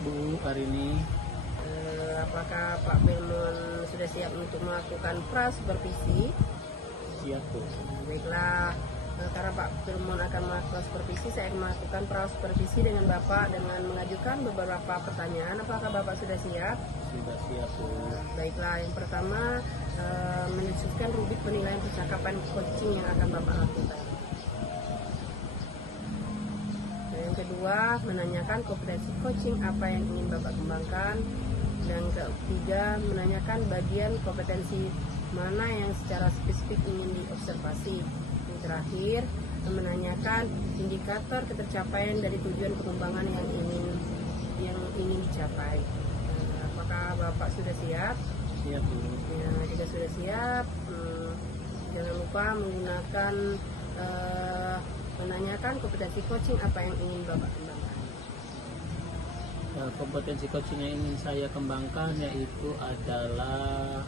Bu Arini. Apakah Pak Firmon sudah siap untuk melakukan pra-supervisi? Siap, Bu. Baiklah, karena Pak Firmon akan melakukan supervisi, saya akan melakukan pra-supervisi dengan Bapak dengan mengajukan beberapa pertanyaan. Apakah Bapak sudah siap? Sudah siap, Bu. Baiklah, yang pertama menyusun rubrik penilaian percakapan coaching yang akan Bapak lakukan. Yang kedua, menanyakan kompetensi coaching apa yang ingin Bapak kembangkan. Dan ketiga, menanyakan bagian kompetensi mana yang secara spesifik ingin diobservasi. Yang terakhir, menanyakan indikator ketercapaian dari tujuan pengembangan yang ingin dicapai. Apakah Bapak sudah siap? Siap, Bu. Ya, jika sudah siap, jangan lupa menggunakan menanyakan kompetensi coaching apa yang ingin Bapak kembangkan. Kompetensi coaching yang ingin saya kembangkan yaitu adalah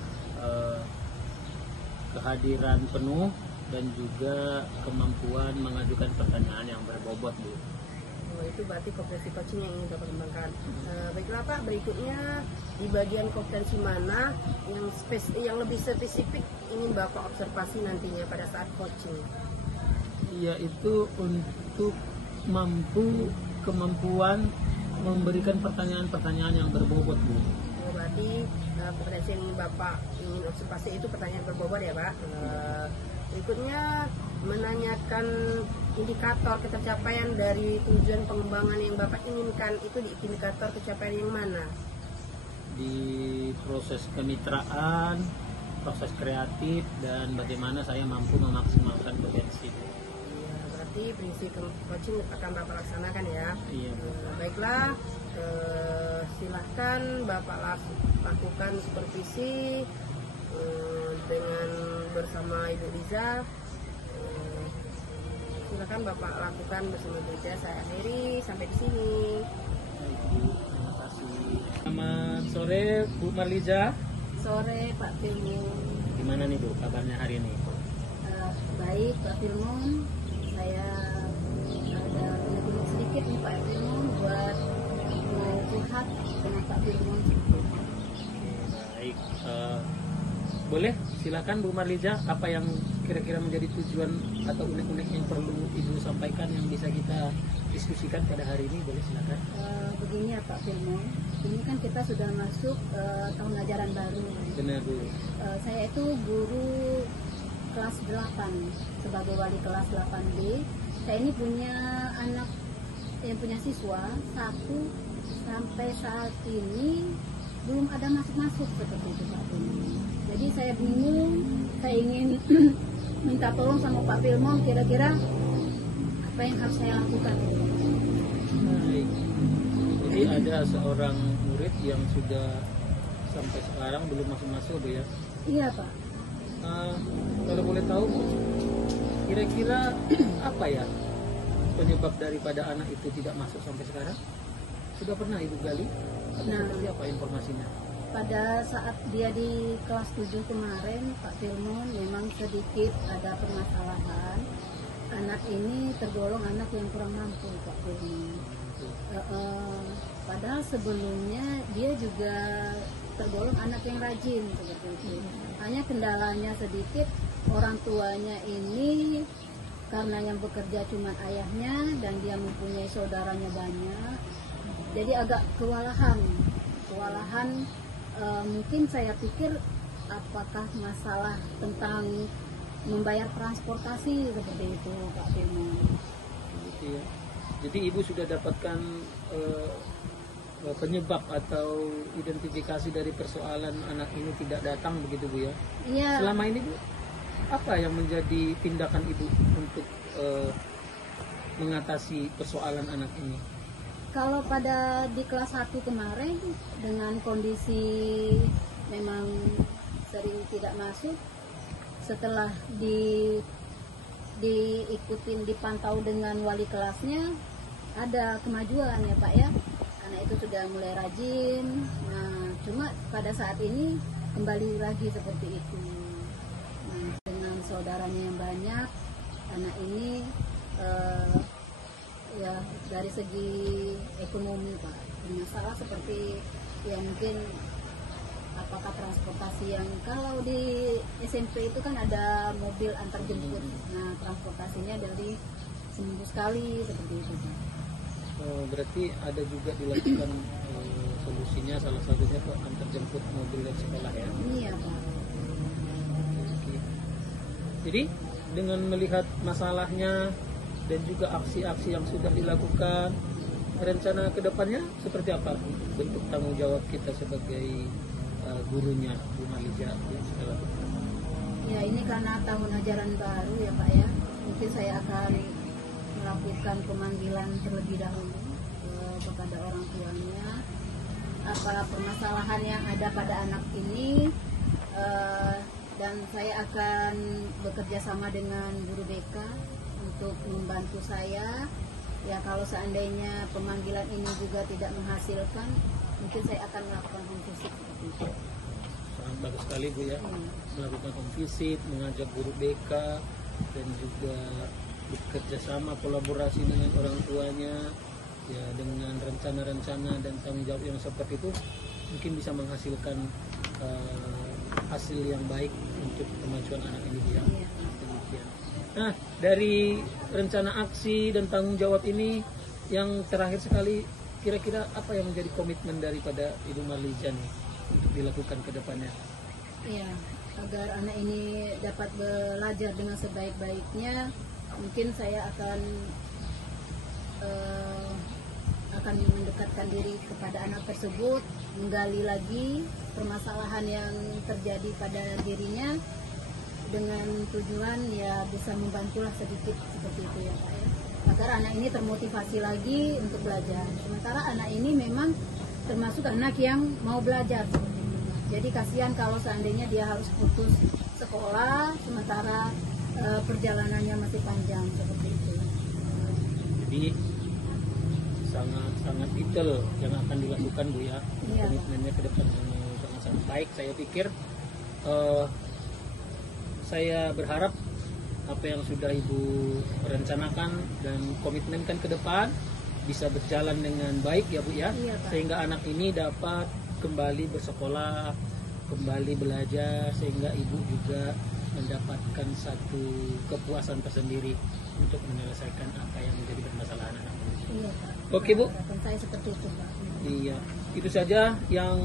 kehadiran penuh dan juga kemampuan mengajukan pertanyaan yang berbobot, Bu. Itu berarti kompetensi coaching yang ingin Bapak kembangkan. Baiklah Pak, berikutnya di bagian kompetensi mana yang lebih spesifik ingin Bapak observasi nantinya pada saat coaching? Yaitu untuk kemampuan memberikan pertanyaan-pertanyaan yang berbobot, Bu. Berarti kompetensi yang Bapak ingin observasi itu pertanyaan berbobot ya Pak. Berikutnya menanyakan indikator ketercapaian dari tujuan pengembangan yang Bapak inginkan, itu di indikator ketercapaian yang mana? Di proses kemitraan, proses kreatif, dan bagaimana saya mampu memaksimalkan potensi. Berarti prinsip coaching akan Bapak laksanakan ya? Iya, Bu. Baiklah, silahkan Bapak lakukan supervisi dengan bersama Ibu Liza. Silakan Bapak lakukan bersama Ibu Liza. Saya akhiri sampai di sini. Baik, Bu. Terima kasih. Selamat sore, Bu Marliza. Sore Pak Firmon. Gimana nih, Bu, kabarnya hari ini? Baik Pak Firmon. Saya ada unek-unek sedikit nih Pak Firmon buat curhat dengan Pak Firmon. Baik, boleh silakan Bu Marliza, apa yang kira-kira menjadi tujuan atau unek-unek yang perlu Ibu sampaikan yang bisa kita diskusikan pada hari ini, boleh silakan. Begini ya Pak Firmon, ini kan kita sudah masuk tahun ajaran baru. Benar, Bu. Saya itu guru kelas 8 sebagai wali kelas 8B. Saya ini punya anak yang punya siswa 1 sampai saat ini belum ada masuk seperti itu Pak Firmon. Jadi saya bingung, saya ingin minta tolong sama Pak Firmon, kira-kira apa yang harus saya lakukan. Baik. Jadi ada seorang murid yang sudah sampai sekarang belum masuk-masuk, Bu ya? Iya Pak. Kalau boleh tahu, kira-kira apa ya penyebab daripada anak itu tidak masuk sampai sekarang? Sudah pernah Ibu gali? Seperti apa informasinya? Pada saat dia di kelas 7 kemarin, Pak Firmon, memang sedikit ada permasalahan. Anak ini tergolong anak yang kurang mampu, Pak Firmon. Padahal sebelumnya dia juga tergolong anak yang rajin seperti itu. Hanya kendalanya sedikit, orang tuanya ini karena yang bekerja cuma ayahnya dan dia mempunyai saudaranya banyak, jadi agak kewalahan. Mungkin saya pikir apakah masalah tentang membayar transportasi seperti itu Pak Firmon. Iya. Jadi Ibu sudah dapatkan penyebab atau identifikasi dari persoalan anak ini tidak datang begitu, Bu ya? Iya. Selama ini, Bu, apa yang menjadi tindakan Ibu untuk mengatasi persoalan anak ini? Kalau pada di kelas 1 kemarin dengan kondisi memang sering tidak masuk, setelah diikutin dipantau dengan wali kelasnya ada kemajuan ya Pak ya, karena itu sudah mulai rajin. Nah cuma pada saat ini kembali lagi seperti itu. Nah, dengan saudaranya yang banyak, anak ini ya dari segi ekonomi Pak bermasalah seperti ya mungkin apakah transportasi yang kalau di SMP itu kan ada mobil antar jemput. Nah, transportasinya dari seminggu sekali seperti itu. Berarti ada juga dilakukan solusinya, salah satunya ke antar jemput mobil dari sekolah ya. Iya, Pak. Oke. Jadi dengan melihat masalahnya dan juga aksi-aksi yang sudah dilakukan, rencana kedepannya seperti apa bentuk tanggung jawab kita sebagai gurunya Bu Marliza yang sudah lakukan? Ya, ini karena tahun ajaran baru ya, Pak ya. Mungkin saya akan melakukan pemanggilan terlebih dahulu kepada orang tuanya, apa permasalahan yang ada pada anak ini, dan saya akan bekerja sama dengan guru BK untuk membantu saya. Ya, kalau seandainya pemanggilan ini juga tidak menghasilkan, mungkin saya akan melakukan home visit seperti itu. Sangat bagus sekali Bu ya, melakukan home visit, mengajak guru BK dan juga bekerja sama kolaborasi dengan orang tuanya, ya dengan rencana-rencana dan tanggung jawab yang seperti itu mungkin bisa menghasilkan hasil yang baik untuk kemajuan anak ini ya. Demikian. Nah, dari rencana aksi dan tanggung jawab ini yang terakhir sekali, kira-kira apa yang menjadi komitmen daripada Ibu Marliza nih untuk dilakukan ke depannya? Iya, agar anak ini dapat belajar dengan sebaik-baiknya, mungkin saya akan mendekatkan diri kepada anak tersebut, menggali lagi permasalahan yang terjadi pada dirinya dengan tujuan ya bisa membantulah sedikit seperti itu ya Pak ya, agar anak ini termotivasi lagi untuk belajar. Sementara anak ini memang termasuk anak yang mau belajar seperti itu. Jadi kasihan kalau seandainya dia harus putus sekolah sementara perjalanannya masih panjang seperti itu. Jadi sangat detail yang akan dilakukan Bu ya. Iya. Komitmennya ke depan sangat baik. Saya pikir saya berharap apa yang sudah Ibu rencanakan dan komitmenkan ke depan bisa berjalan dengan baik ya Bu ya. Iya, Pak. Sehingga anak ini dapat kembali bersekolah, kembali belajar, sehingga Ibu juga mendapatkan satu kepuasan tersendiri untuk menyelesaikan apa yang menjadi permasalahan anak ini. Iya Pak. Oke Bu. Harapan saya seperti itu Pak. Iya, itu saja yang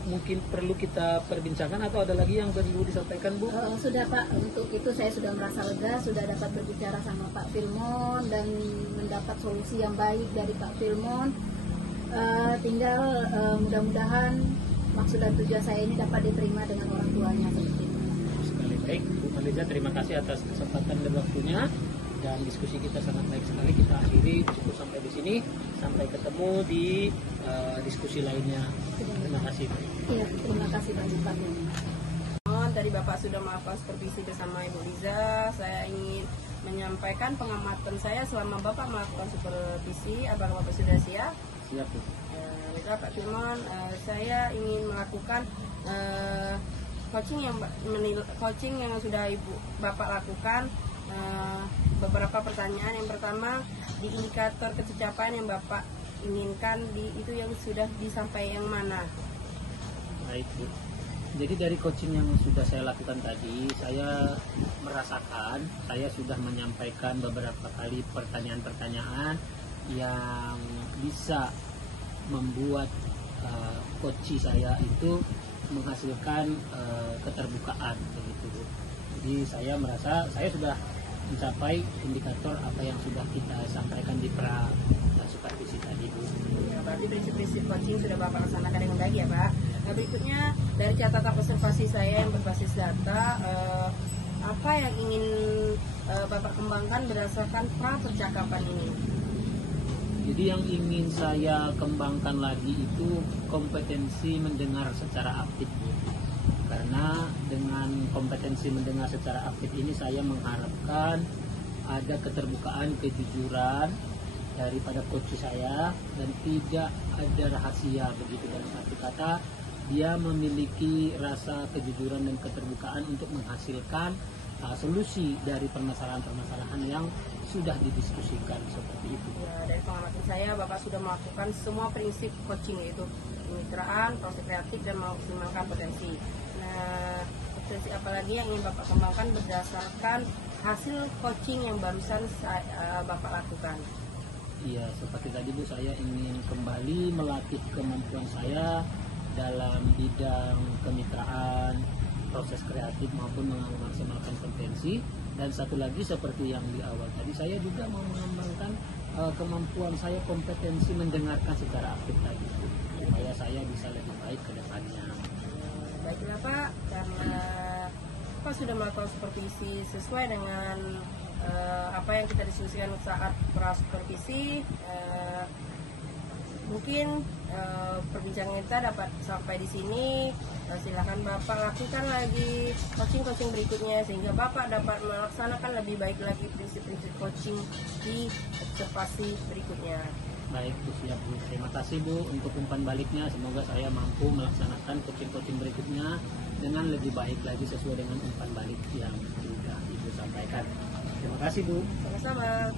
mungkin perlu kita perbincangkan, atau ada lagi yang perlu disampaikan Bu? Sudah Pak, untuk itu saya sudah merasa lega, sudah dapat berbicara sama Pak Filmon dan mendapat solusi yang baik dari Pak Filmon. Tinggal mudah-mudahan maksud dan tujuan saya ini dapat diterima dengan orang tuanya seperti itu. Sekali baik, Bu Marliza, terima kasih atas kesempatan dan waktunya, dan diskusi kita sangat baik sekali. Kita akhiri cukup sampai di sini, sampai ketemu di diskusi lainnya. Terima kasih. Iya, terima kasih banyak Pak Filmon. Tadi Bapak sudah melakukan supervisi bersama Ibu Liza. Saya ingin menyampaikan pengamatan saya selama Bapak melakukan supervisi. Apakah Bapak sudah siap? Siap Bu. Baiklah Pak Filmon, saya ingin melakukan coaching yang sudah Bapak lakukan. Beberapa pertanyaan. Yang pertama, di indikator kecapean yang Bapak inginkan itu yang sudah disampaikan yang mana? Baik Bu. Jadi dari coaching yang sudah saya lakukan tadi, saya merasakan saya sudah menyampaikan beberapa kali pertanyaan-pertanyaan yang bisa membuat coach saya itu menghasilkan keterbukaan begitu Bu. Jadi saya merasa saya sudah mencapai indikator apa yang sudah kita sampaikan di supervisi tadi Bu. Ya, berarti prinsip-prinsip coaching sudah Bapak laksanakan dengan baik ya Pak. Nah, berikutnya dari catatan observasi saya yang berbasis data, apa yang ingin Bapak kembangkan berdasarkan pra percakapan ini? Jadi yang ingin saya kembangkan lagi itu kompetensi mendengar secara aktif Bu. Karena dengan kompetensi mendengar secara aktif ini saya mengharapkan ada keterbukaan, kejujuran daripada coach saya, dan tidak ada rahasia begitu. Dalam arti kata, dia memiliki rasa kejujuran dan keterbukaan untuk menghasilkan solusi dari permasalahan-permasalahan yang sudah didiskusikan seperti itu. Ya, dari pengamatan saya, Bapak sudah melakukan semua prinsip coaching, yaitu kemitraan, proses kreatif, dan memaksimalkan potensi. Nah, potensi apalagi yang ingin Bapak kembangkan berdasarkan hasil coaching yang barusan Bapak lakukan? Iya, seperti tadi Bu, saya ingin kembali melatih kemampuan saya dalam bidang kemitraan, proses kreatif maupun memaksimalkan potensi. Dan satu lagi seperti yang di awal tadi, saya juga mau mengembangkan kemampuan saya, kompetensi mendengarkan secara aktif tadi, supaya saya bisa lebih baik ke depannya. Baiklah Pak, karena Pak sudah melakukan supervisi sesuai dengan apa yang kita diskusikan saat supervisi, mungkin perbincangan kita dapat sampai di sini. Silakan Bapak lakukan lagi coaching berikutnya sehingga Bapak dapat melaksanakan lebih baik lagi prinsip-prinsip coaching di observasi berikutnya. Baik Bu, siap Bu. Terima kasih Bu untuk umpan baliknya. Semoga saya mampu melaksanakan coaching berikutnya dengan lebih baik lagi sesuai dengan umpan balik yang sudah Ibu sampaikan. Terima kasih Bu. Sama-sama.